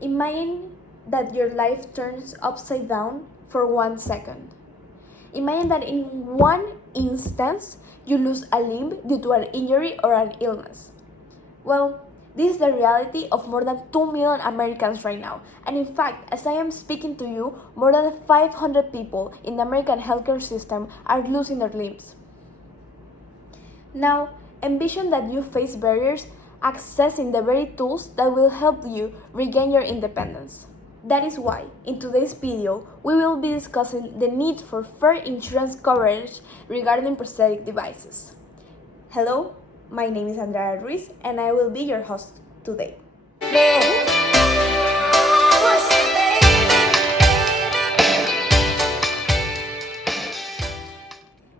Imagine that your life turns upside down for 1 second. Imagine that in one instance you lose a limb due to an injury or an illness. Well, this is the reality of more than 2 million Americans right now. And in fact, as I am speaking to you, more than 500 people in the American healthcare system are losing their limbs. Now, envision that you face barriers accessing the very tools that will help you regain your independence. That is why, in today's video, we will be discussing the need for fair insurance coverage regarding prosthetic devices. Hello, my name is Andrea Ruiz and I will be your host today.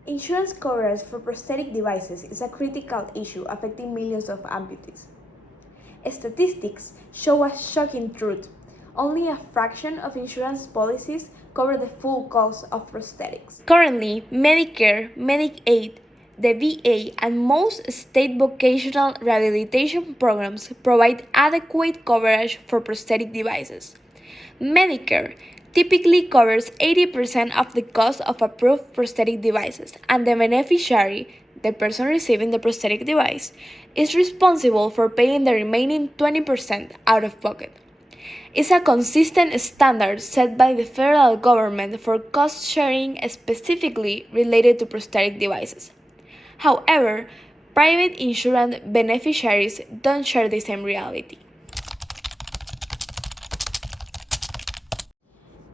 Insurance coverage for prosthetic devices is a critical issue affecting millions of amputees. Statistics show a shocking truth. Only a fraction of insurance policies cover the full cost of prosthetics. Currently, Medicare, Medicaid, the VA, and most state vocational rehabilitation programs provide adequate coverage for prosthetic devices. Medicare typically covers 80% of the cost of approved prosthetic devices, and the beneficiary, the person receiving the prosthetic device, is responsible for paying the remaining 20% out of pocket. It's a consistent standard set by the federal government for cost sharing specifically related to prosthetic devices. However, private insurance beneficiaries don't share the same reality.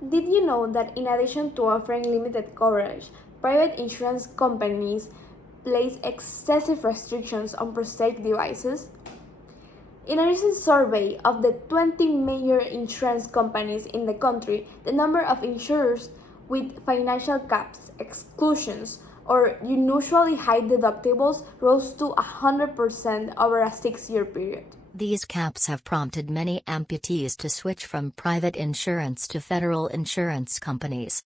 Did you know that in addition to offering limited coverage, private insurance companies place excessive restrictions on prosthetic devices? In a recent survey of the 20 major insurance companies in the country, the number of insurers with financial caps, exclusions, or unusually high deductibles rose to 100% over a 6-year period. These caps have prompted many amputees to switch from private insurance to federal insurance companies.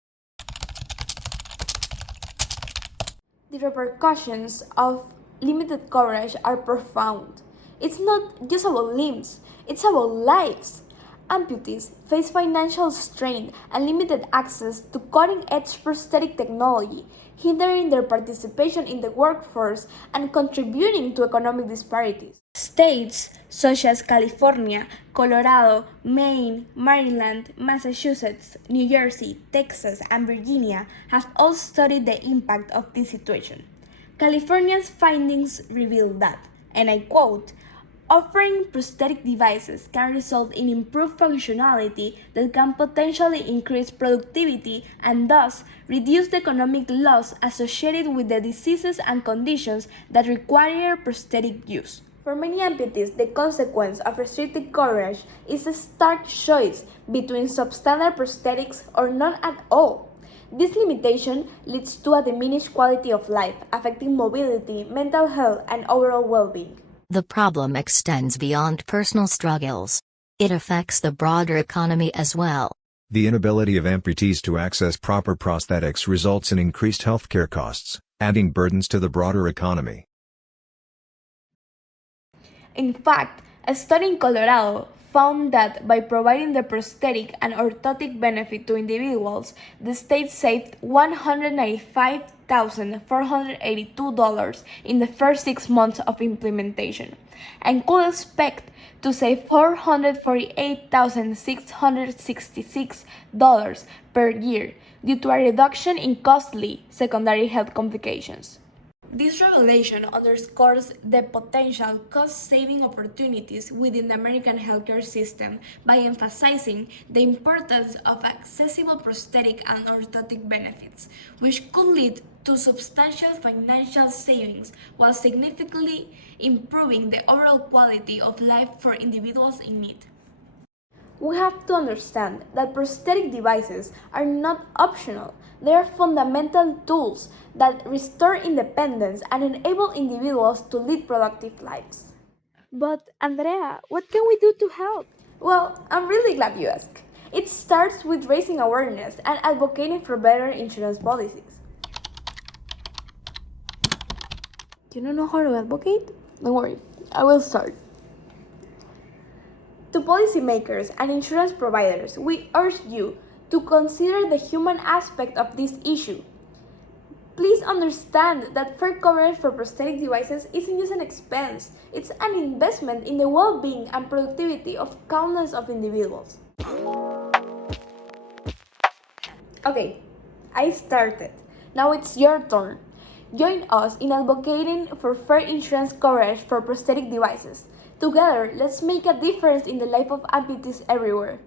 The repercussions of limited coverage are profound. It's not just about limbs, it's about lives. Amputees face financial strain and limited access to cutting-edge prosthetic technology, hindering their participation in the workforce and contributing to economic disparities. States such as California, Colorado, Maine, Maryland, Massachusetts, New Jersey, Texas, and Virginia have all studied the impact of this situation. California's findings reveal that, and I quote, offering prosthetic devices can result in improved functionality that can potentially increase productivity and thus reduce the economic loss associated with the diseases and conditions that require prosthetic use. For many amputees, the consequence of restricted coverage is a stark choice between substandard prosthetics or none at all. This limitation leads to a diminished quality of life, affecting mobility, mental health, and overall well-being. The problem extends beyond personal struggles. It affects the broader economy as well. The inability of amputees to access proper prosthetics results in increased healthcare costs, adding burdens to the broader economy. In fact, a study in Colorado found that by providing the prosthetic and orthotic benefit to individuals, the state saved $195,482 in the first 6 months of implementation, and could expect to save $448,666 per year due to a reduction in costly secondary health complications. This revelation underscores the potential cost-saving opportunities within the American healthcare system by emphasizing the importance of accessible prosthetic and orthotic benefits, which could lead to substantial financial savings while significantly improving the overall quality of life for individuals in need. We have to understand that prosthetic devices are not optional. They are fundamental tools that restore independence and enable individuals to lead productive lives. But, Andrea, what can we do to help? Well, I'm really glad you asked. It starts with raising awareness and advocating for better insurance policies. You don't know how to advocate? Don't worry, I will start. To policymakers and insurance providers, we urge you to consider the human aspect of this issue. Please understand that fair coverage for prosthetic devices isn't just an expense, it's an investment in the well-being and productivity of countless of individuals. Okay, I started. Now it's your turn. Join us in advocating for fair insurance coverage for prosthetic devices. Together, let's make a difference in the life of amputees everywhere.